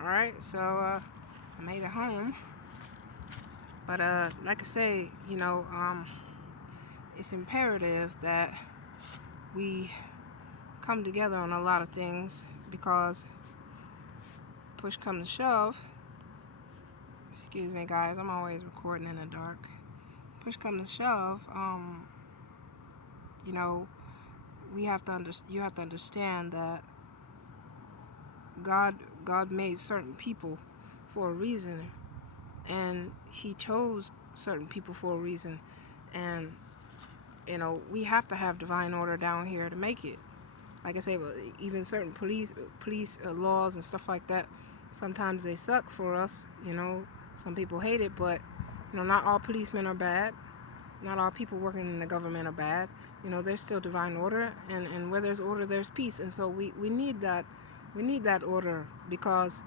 Alright, so I made it home. But like I say, it's imperative that we come together on a lot of things because push come to shove. Excuse me, guys. I'm always recording in the dark. Push come to shove. You know, we have to you have to understand that God made certain people for a reason, and He chose certain people for a reason, and we have to have divine order down here to make it. Like I say, even certain police laws and stuff like that, sometimes they suck for us. Some people hate it, but not all policemen are bad. Not all people working in the government are bad. There's still divine order, and where there's order, there's peace. And so we need that. We need that order because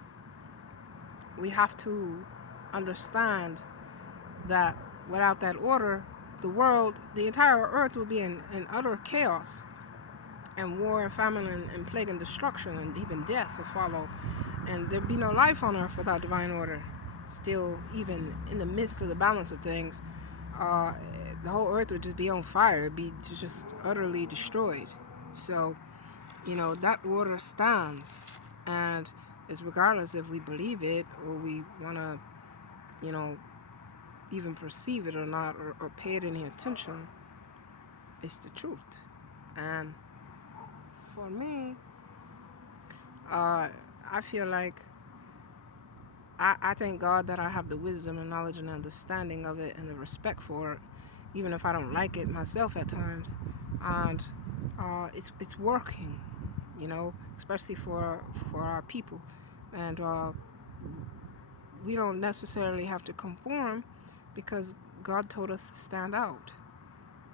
we have to understand that without that order, the entire earth will be in utter chaos, and war and famine and plague and destruction and even death will follow, and there'd be no life on earth without divine order. Still, even in the midst of the balance of things, the whole earth would just be on fire. It'd be just utterly destroyed. So, that order stands, and it's regardless if we believe it or we want to, even perceive it or not, or pay it any attention. It's the truth. And for me, I feel like I thank God that I have the wisdom and knowledge and understanding of it and the respect for it, even if I don't like it myself at times. And it's working, especially for our people. And we don't necessarily have to conform because God told us to stand out.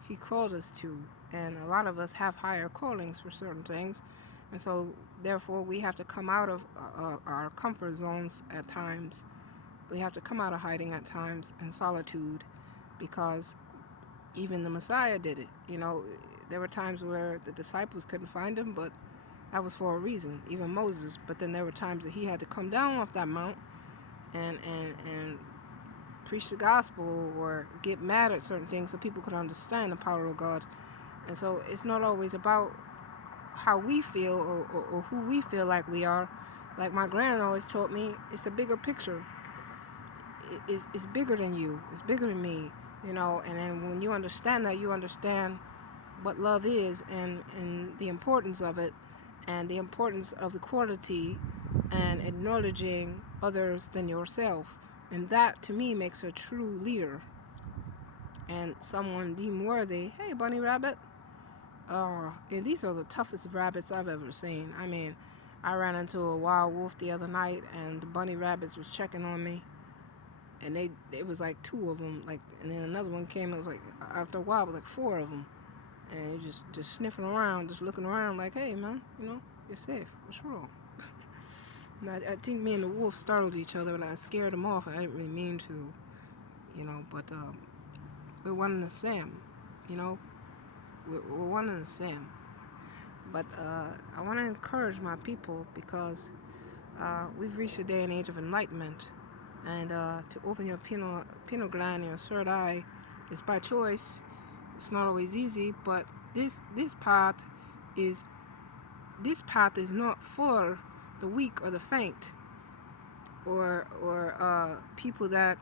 He called us to, and a lot of us have higher callings for certain things, and so therefore we have to come out of our comfort zones at times. We have to come out of hiding at times and solitude, because even the Messiah did it. There were times where the disciples couldn't find him, but that was for a reason. Even Moses. But then there were times that he had to come down off that mount and preach the gospel or get mad at certain things so people could understand the power of God. And so it's not always about how we feel or who we feel like we are. Like my grand always taught me, it's the bigger picture. It's bigger than you. It's bigger than me. And then when you understand that, you understand what love is and the importance of it, and the importance of equality and acknowledging others than yourself. And that, to me, makes a true leader and someone deemed worthy. Hey, bunny rabbit. And these are the toughest rabbits I've ever seen. I mean, I ran into a wild wolf the other night, and the bunny rabbits was checking on me. And it was like two of them, and then another one came. It was like after a while, it was like four of them, and just sniffing around, just looking around, like, hey man, you're safe. What's wrong? And I think me and the wolf startled each other, and I scared them off. And I didn't really mean to, but we're one and the same, we're one and the same. But I want to encourage my people because we've reached a day and age of enlightenment, and to open your pineal gland, your third eye, is by choice. It's not always easy, but this path is not for the weak or the faint, or people that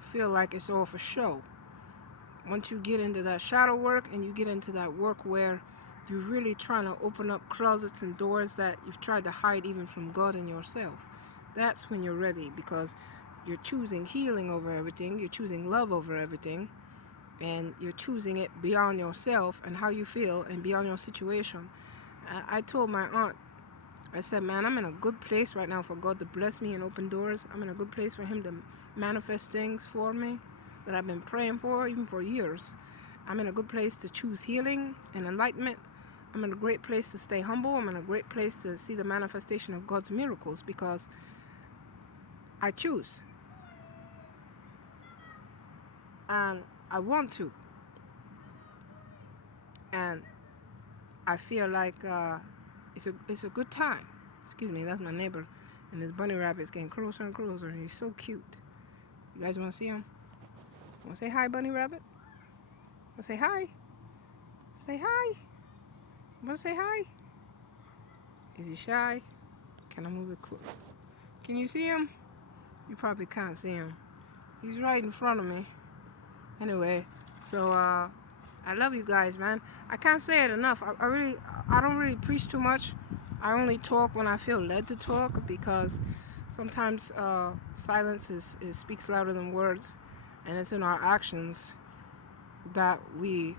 feel like it's all for show. Once you get into that shadow work and you get into that work where you're really trying to open up closets and doors that you've tried to hide even from God and yourself, that's when you're ready, because you're choosing healing over everything, you're choosing love over everything, and you're choosing it beyond yourself and how you feel and beyond your situation. I told my aunt, I said, man, I'm in a good place right now for God to bless me and open doors. I'm in a good place for Him to manifest things for me that I've been praying for, even for years. I'm in a good place to choose healing and enlightenment. I'm in a great place to stay humble. I'm in a great place to see the manifestation of God's miracles because I choose. And I want to. And I feel like it's a good time. Excuse me, that's my neighbor. And this bunny rabbit's getting closer and closer, and he's so cute. You guys want to see him? Want to say hi, bunny rabbit? Want to say hi? Say hi. Want to say hi? Is he shy? Can I move it close? Can you see him? You probably can't see him. He's right in front of me. Anyway, so I love you guys, man. I can't say it enough. I don't really preach too much. I only talk when I feel led to talk, because sometimes silence speaks louder than words, and it's in our actions that we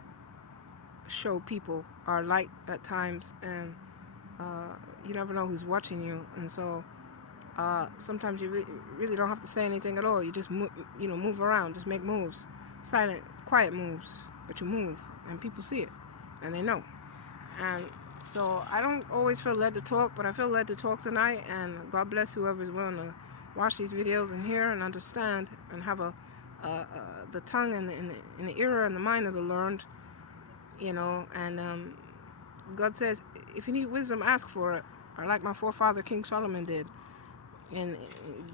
show people our light at times, and you never know who's watching you, and so sometimes you really don't have to say anything at all. You just move around, just make moves, silent, quiet moves, but you move, and people see it, and they know. And so I don't always feel led to talk, but I feel led to talk tonight, and God bless whoever is willing to watch these videos and hear and understand and have the tongue and the ear and the mind of the learned, and God says, if you need wisdom, ask for it, or like my forefather King Solomon did. And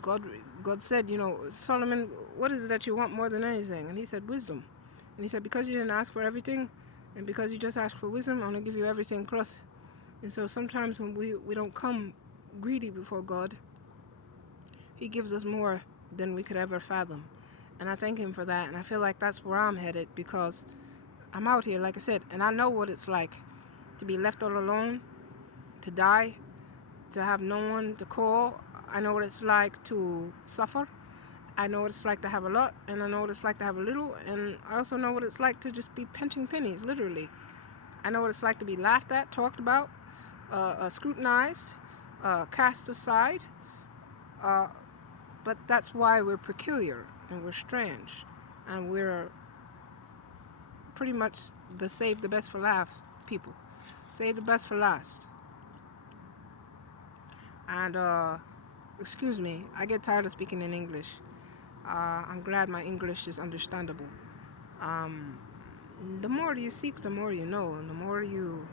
God said, Solomon, what is it that you want more than anything? And he said, wisdom. And he said, because you didn't ask for everything, and because you just asked for wisdom, I'm going to give you everything plus. And so sometimes when we don't come greedy before God, he gives us more than we could ever fathom. And I thank him for that. And I feel like that's where I'm headed, because I'm out here, like I said, and I know what it's like to be left all alone, to die, to have no one to call. I know what it's like to suffer. I know what it's like to have a lot, and I know what it's like to have a little, and I also know what it's like to just be pinching pennies, literally. I know what it's like to be laughed at, talked about, scrutinized, cast aside, but that's why we're peculiar, and we're strange, and we're pretty much the save the best for last people. Save the best for last. And excuse me, I get tired of speaking in English. I'm glad my English is understandable. The more you seek, the more you know, and the more you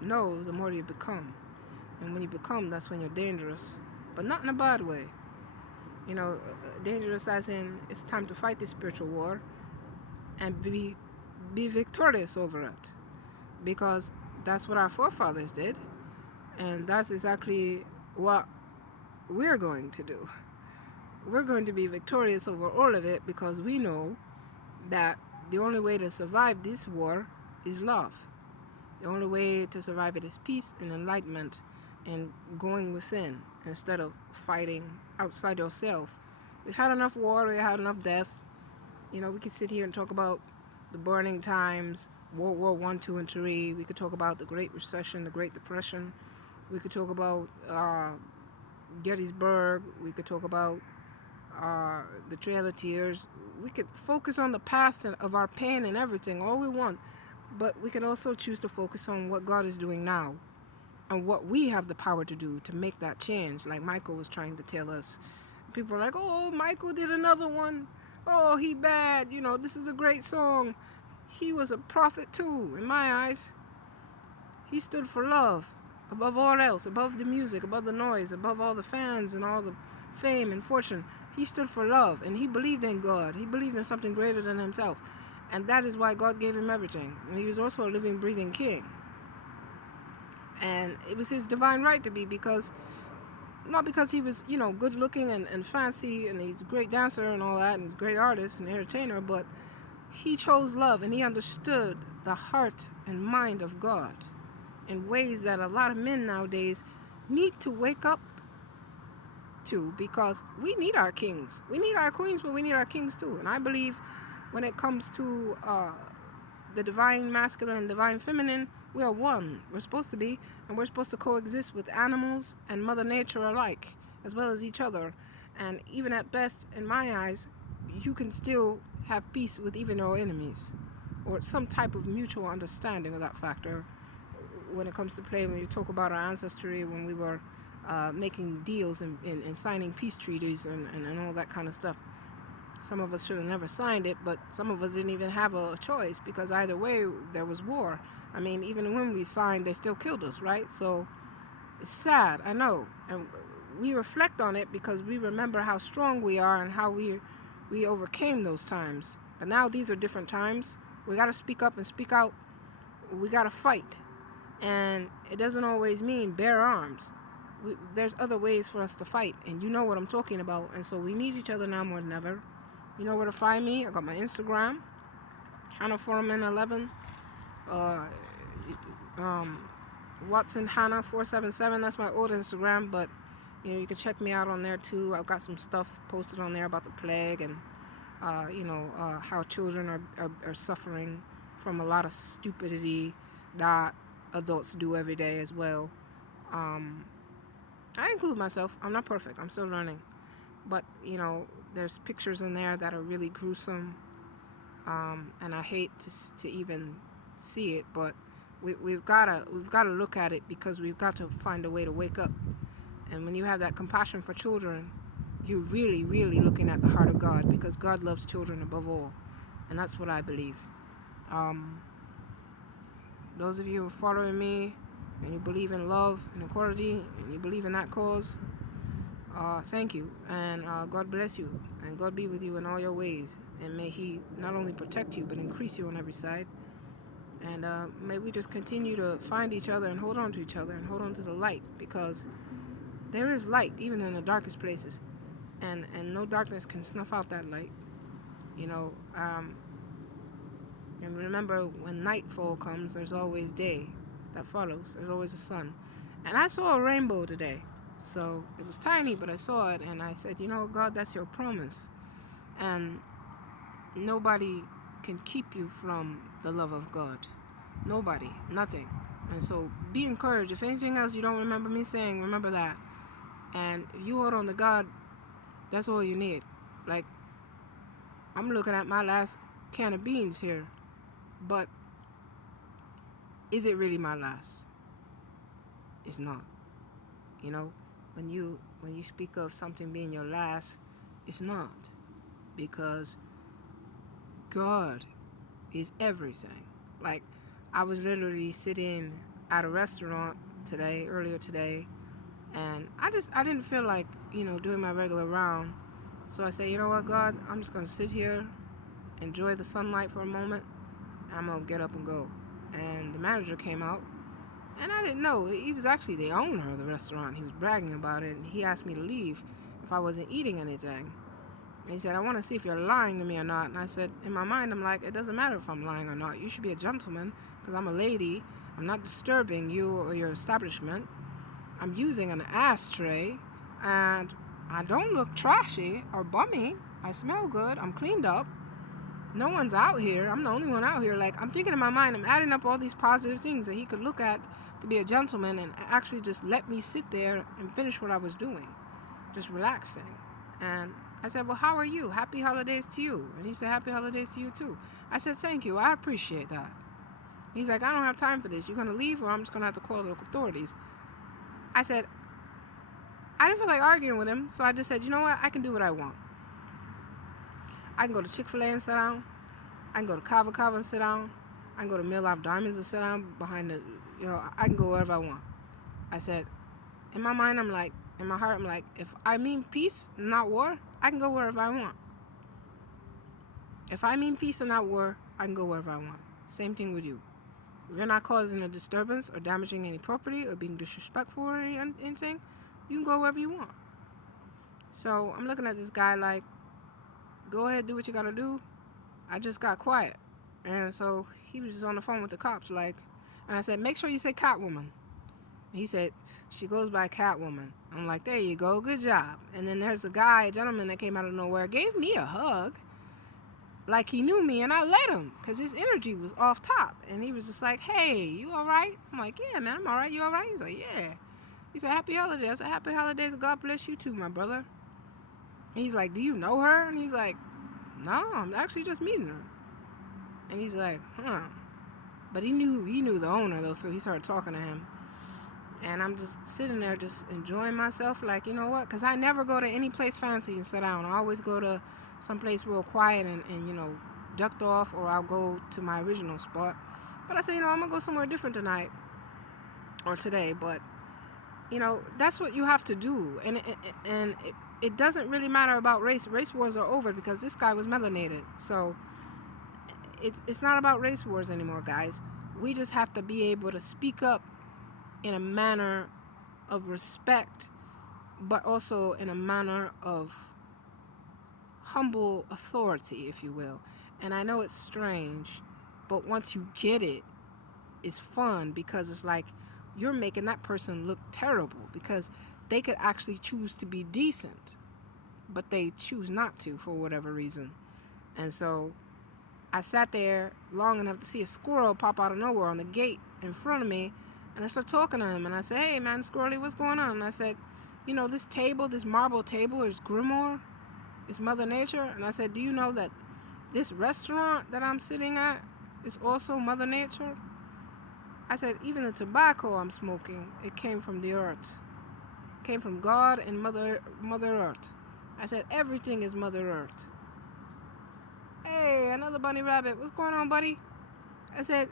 know, the more you become. And when you become, that's when you're dangerous, but not in a bad way. Dangerous as in it's time to fight this spiritual war and be victorious over it, because that's what our forefathers did, and that's exactly what we're going to do. We're going to be victorious over all of it, because we know that the only way to survive this war is love. The only way to survive it is peace and enlightenment and going within instead of fighting outside yourself. We've had enough war, we've had enough death. We could sit here and talk about the burning times, World War I, II, and III. We could talk about the Great Recession, the Great Depression. We could talk about Gettysburg. We could talk about the Trail of Tears. We could focus on the past and of our pain and everything, all we want. But we can also choose to focus on what God is doing now and what we have the power to do to make that change, like Michael was trying to tell us. People are like, oh, Michael did another one. Oh, he bad. This is a great song. He was a prophet too, in my eyes. He stood for love above all else, above the music, above the noise, above all the fans and all the fame and fortune. He stood for love, and he believed in God. He believed in something greater than himself. And that is why God gave him everything. And he was also a living, breathing king. And it was his divine right to be, not because he was, good looking and fancy, and he's a great dancer and all that, and great artist and entertainer, but he chose love, and he understood the heart and mind of God in ways that a lot of men nowadays need to wake up to, because we need our kings. We need our queens, but we need our kings too. And I believe when it comes to the divine masculine and divine feminine, we are one. We're supposed to be, and we're supposed to coexist with animals and Mother Nature alike, as well as each other. And even at best, in my eyes, you can still have peace with even your enemies, or some type of mutual understanding of that factor when it comes to play. When you talk about our ancestry, when we were making deals and signing peace treaties and all that kind of stuff. Some of us should have never signed it, but some of us didn't even have a choice, because either way there was war. I mean, even when we signed, they still killed us, right? So it's sad, I know. And we reflect on it because we remember how strong we are and how we overcame those times. But now these are different times. We got to speak up and speak out. We got to fight. And it doesn't always mean bear arms. There's other ways for us to fight, and you know what I'm talking about. And so we need each other now more than ever. You know where to find me. I got my Instagram, Hannah Foreman 11. Watson Hannah 477. That's my old Instagram, but you can check me out on there too. I've got some stuff posted on there about the plague and how children are suffering from a lot of stupidity that adults do every day as well. I include myself. I'm not perfect. I'm still learning, but there's pictures in there that are really gruesome, and I hate to even see it, but we've gotta look at it because we've got to find a way to wake up. And when you have that compassion for children, you're really, really looking at the heart of God, because God loves children above all, and that's what I believe. Those of you who are following me and you believe in love and equality and you believe in that cause, thank you, and God bless you, and God be with you in all your ways, and may He not only protect you but increase you on every side. And may we just continue to find each other and hold on to each other and hold on to the light, because there is light even in the darkest places, and no darkness can snuff out that light. And remember, when nightfall comes, there's always day that follows. There's always a sun. And I saw a rainbow today. So it was tiny, but I saw it, and I said, God, that's your promise. And nobody can keep you from the love of God. Nobody. Nothing. And so be encouraged. If anything else you don't remember me saying, remember that. And if you hold on to God, that's all you need. Like, I'm looking at my last can of beans here. But is it really my last? It's not. When you speak of something being your last, it's not. Because God is everything. Like, I was literally sitting at a restaurant earlier today, and I didn't feel like, doing my regular round. So I said, you know what, God, I'm just going to sit here, enjoy the sunlight for a moment, and I'm going to get up and go. And the manager came out, and I didn't know. He was actually the owner of the restaurant. He was bragging about it, and he asked me to leave if I wasn't eating anything. And he said, I want to see if you're lying to me or not. And I said, in my mind, I'm like, it doesn't matter if I'm lying or not. You should be a gentleman, because I'm a lady. I'm not disturbing you or your establishment. I'm using an ashtray, and I don't look trashy or bummy. I smell good. I'm cleaned up. No one's out here. I'm the only one out here. Like, I'm thinking in my mind, I'm adding up all these positive things that he could look at to be a gentleman and actually just let me sit there and finish what I was doing, just relaxing. And I said, well, how are you? Happy holidays to you. And he said, happy holidays to you too. I said, thank you. I appreciate that. He's like, I don't have time for this. You're going to leave, or I'm just going to have to call the local authorities. I said, I didn't feel like arguing with him, so I just said, you know what? I can do what I want. I can go to Chick-fil-A and sit down. I can go to Kava Kava and sit down. I can go to Mill Life Diamonds and sit down behind the, I can go wherever I want. I said, in my mind, I'm like, in my heart, I'm like, if I mean peace, not war, I can go wherever I want. If I mean peace and not war, I can go wherever I want. Same thing with you. If you're not causing a disturbance or damaging any property or being disrespectful or anything, you can go wherever you want. So I'm looking at this guy like, go ahead, do what you gotta do. I just got quiet. And so he was just on the phone with the cops, like, and I said, make sure you say Catwoman. And he said, she goes by Catwoman. I'm like, there you go, good job. And then there's a gentleman that came out of nowhere, gave me a hug, like he knew me, and I let him, because his energy was off top. And he was just like, hey, you all right? I'm like, yeah, man, I'm all right. You all right? He's like, yeah. He said, happy holidays. I said, happy holidays, and God bless you too, my brother. And he's like, do you know her? And he's like, no, I'm actually just meeting her. And he's like, huh. But he knew the owner, though, so he started talking to him. And I'm just sitting there just enjoying myself, like, you know what? Because I never go to any place fancy and sit down. I always go to some place real quiet and ducked off, or I'll go to my original spot. But I said, I'm going to go somewhere different tonight or today. But That's what you have to do. And it doesn't really matter about race. Race wars are over because this guy was melanated. So it's not about race wars anymore, guys. We just have to be able to speak up in a manner of respect, but also in a manner of humble authority, if you will. And I know it's strange, but once you get it, it's fun because it's like you're making that person look terrible because they could actually choose to be decent, but they choose not to for whatever reason. And so I sat there long enough to see a squirrel pop out of nowhere on the gate in front of me, and I started talking to him, and I said, "Hey man, Squirrely, what's going on?" And I said, this table, this marble table is Grimoire, it's Mother Nature. And I said, "Do you know that this restaurant that I'm sitting at is also Mother Nature?" I said, "Even the tobacco I'm smoking, it came from the earth. It came from God and Mother Earth." I said, "Everything is Mother Earth." "Hey, another bunny rabbit. What's going on, buddy?" I said,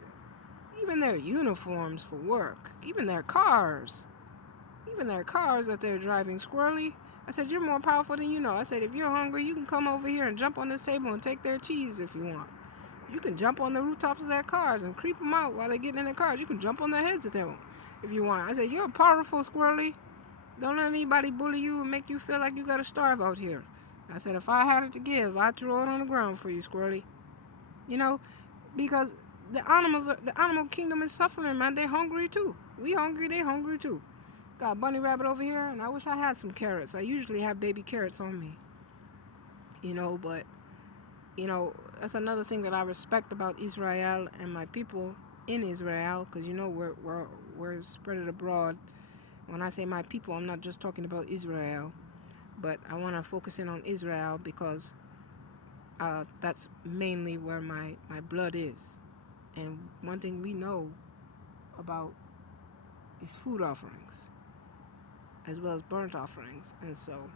"Even their uniforms for work, even their cars that they're driving, Squirrely." I said, "You're more powerful than you know." I said, "If you're hungry, you can come over here and jump on this table and take their cheese if you want. You can jump on the rooftops of their cars and creep them out while they're getting in their cars. You can jump on their heads if you want." I said, "You're powerful, Squirrely. Don't let anybody bully you and make you feel like you gotta starve out here." I said, "If I had it to give, I'd throw it on the ground for you, Squirrely." You know, because the animal kingdom is suffering, man. They're hungry too. We hungry, they hungry too. Got a bunny rabbit over here, and I wish I had some carrots. I usually have baby carrots on me. But that's another thing that I respect about Israel and my people in Israel, because we're spread abroad. When I say my people, I'm not just talking about Israel, but I want to focus in on Israel because that's mainly where my blood is. And one thing we know about is food offerings, as well as burnt offerings. And so,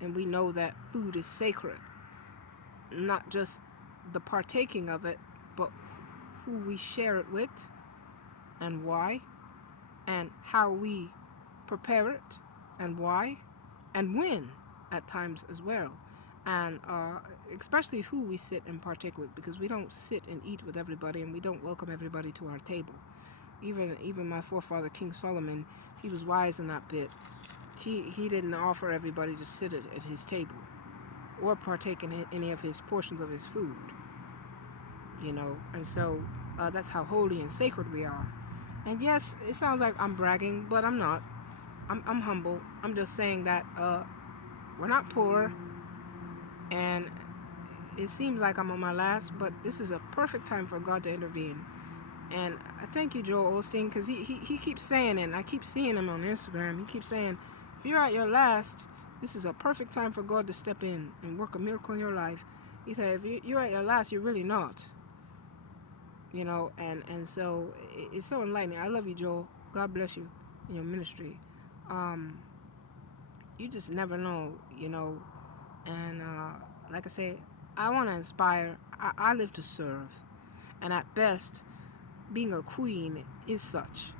and we know that food is sacred, not just the partaking of it, but who we share it with and why, and how we prepare it and why, and when at times as well. And especially who we sit and partake with, because we don't sit and eat with everybody, and we don't welcome everybody to our table. Even my forefather King Solomon, he was wise in that bit. He didn't offer everybody to sit at his table or partake in any of his portions of his food. And so that's how holy and sacred we are. And yes, it sounds like I'm bragging, but I'm not. I'm humble. I'm just saying that we're not poor, and it seems like I'm on my last, but this is a perfect time for God to intervene. And I thank you, Joel Osteen, because he keeps saying it, and I keep seeing him on Instagram. He keeps saying, if you're at your last, this is a perfect time for God to step in and work a miracle in your life. He said, if you're at your last, you're really not. And so it's so enlightening. I love you, Joel. God bless you in your ministry. You just never know, And like I say, I want to inspire. I live to serve. And at best, being a queen is such.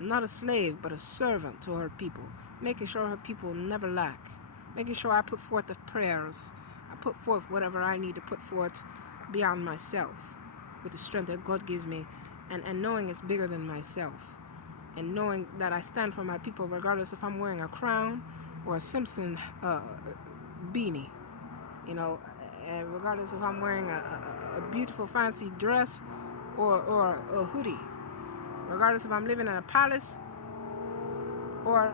Not a slave, but a servant to her people. Making sure her people never lack. Making sure I put forth the prayers. I put forth whatever I need to put forth beyond myself, with the strength that God gives me. And knowing it's bigger than myself. And knowing that I stand for my people regardless if I'm wearing a crown or a Simpson beanie. And regardless if I'm wearing a beautiful fancy dress or a hoodie. Regardless if I'm living in a palace or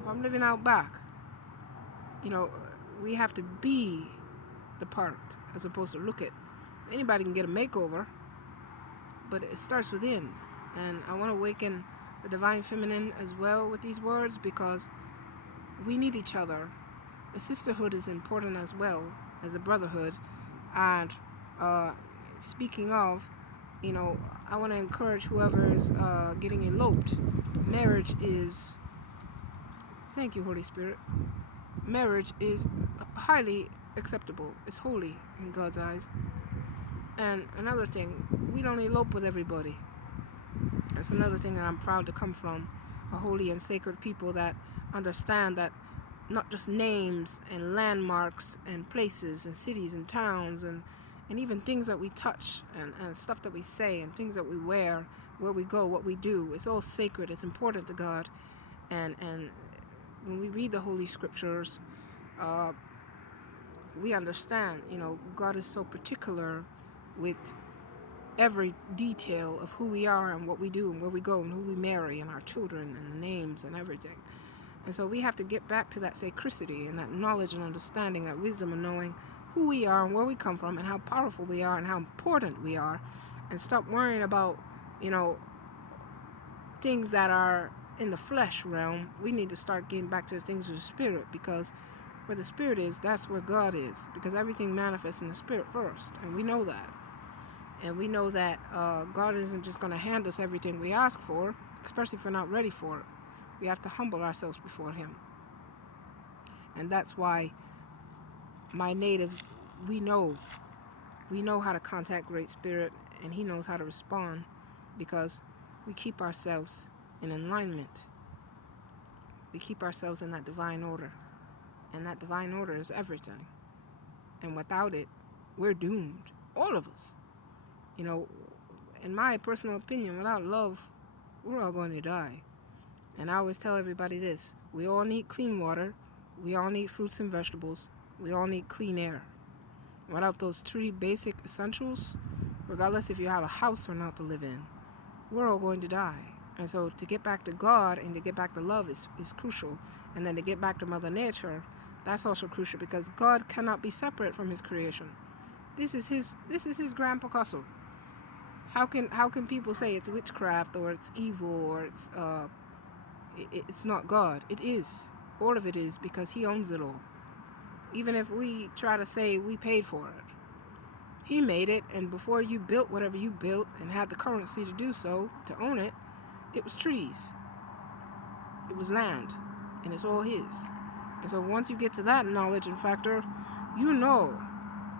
if I'm living out back. We have to be the part as opposed to look at. Anybody can get a makeover, but it starts within. And I want to awaken the divine feminine as well with these words, because we need each other. The sisterhood is important as well as a brotherhood. And speaking of, I want to encourage whoever is getting eloped. Marriage is, thank you, Holy Spirit. Marriage is highly acceptable. It's holy in God's eyes. And another thing, we don't elope with everybody. That's another thing that I'm proud to come from. A holy and sacred people that understand that not just names and landmarks and places and cities and towns and even things that we touch and stuff that we say and things that we wear, where we go, what we do, it's all sacred. It's important to God. And when we read the Holy Scriptures, we understand, God is so particular with every detail of who we are and what we do and where we go and who we marry and our children and the names and everything. And so we have to get back to that sacredity and that knowledge and understanding, that wisdom and knowing who we are and where we come from and how powerful we are and how important we are, and stop worrying about, things that are in the flesh realm. We need to start getting back to the things of the spirit, because where the spirit is, that's where God is, because everything manifests in the spirit first, and we know that. And we know that God isn't just going to hand us everything we ask for, especially if we're not ready for it. We have to humble ourselves before Him. And that's why my natives, we know how to contact Great Spirit, and He knows how to respond, because we keep ourselves in alignment. We keep ourselves in that divine order. And that divine order is everything. And without it, we're doomed. All of us. In my personal opinion, without love, we're all going to die. And I always tell everybody this: we all need clean water, we all need fruits and vegetables, we all need clean air. Without those 3 basic essentials, regardless if you have a house or not to live in, we're all going to die. And so to get back to God and to get back to love is crucial. And then to get back to Mother Nature, that's also crucial, because God cannot be separate from His creation. This is his Grand Picasso. How can people say it's witchcraft or it's evil or it's not God? It is. All of it is, because He owns it all. Even if we try to say we paid for it, He made it, and before you built whatever you built and had the currency to do so, to own it, it was trees. It was land, and it's all His. And so once you get to that knowledge and factor,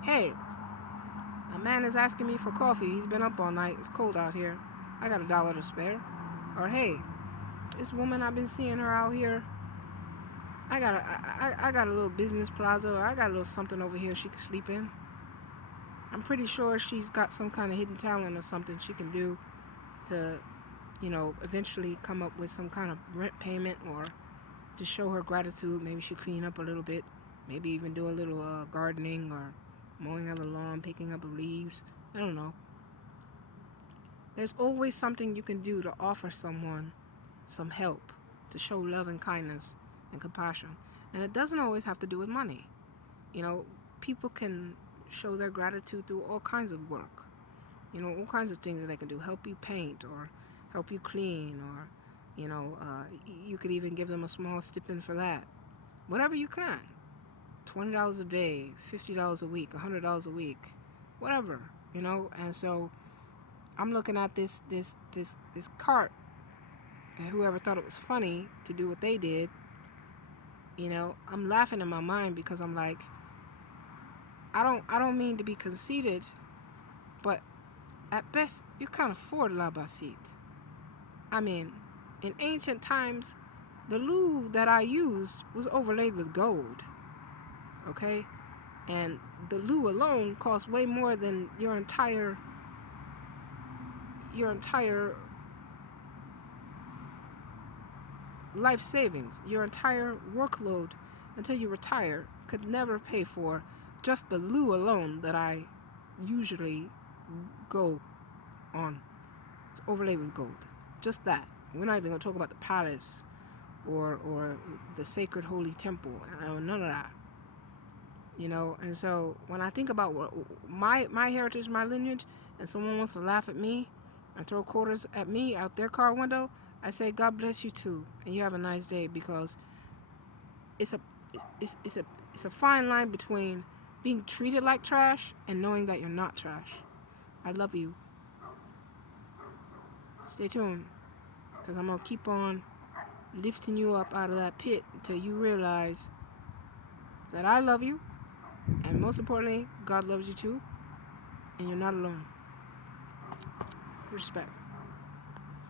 hey, a man is asking me for coffee. He's been up all night. It's cold out here. I got $1 to spare. Or hey, this woman, I've been seeing her out here. I got a little business plaza, or I got a little something over here she can sleep in. I'm pretty sure she's got some kind of hidden talent or something she can do to, eventually come up with some kind of rent payment, or to show her gratitude. Maybe she'll clean up a little bit. Maybe even do a little gardening or mowing of the lawn, picking up the leaves. I don't know. There's always something you can do to offer someone some help, to show love and kindness and compassion. And it doesn't always have to do with money. People can show their gratitude through all kinds of work. All kinds of things that they can do. Help you paint, or help you clean, or, you could even give them a small stipend for that. Whatever you can. $20 a day, $50 a week, $100 a week, whatever, And so I'm looking at this cart, and whoever thought it was funny to do what they did, I'm laughing in my mind, because I'm like, I don't mean to be conceited, but at best you can't afford la basit. I mean, in ancient times, the loo that I used was overlaid with gold. Okay? And the loo alone costs way more than your entire life savings. Your entire workload until you retire could never pay for just the loo alone that I usually go on. It's overlaid with gold. Just that. We're not even going to talk about the palace or the sacred holy temple. None of that. And so when I think about what my heritage, my lineage, and someone wants to laugh at me and throw quarters at me out their car window, I say, God bless you too, and you have a nice day, because it's a fine line between being treated like trash and knowing that you're not trash. I love you. Stay tuned, because I'm going to keep on lifting you up out of that pit until you realize that I love you. And most importantly, God loves you too, and you're not alone. Respect.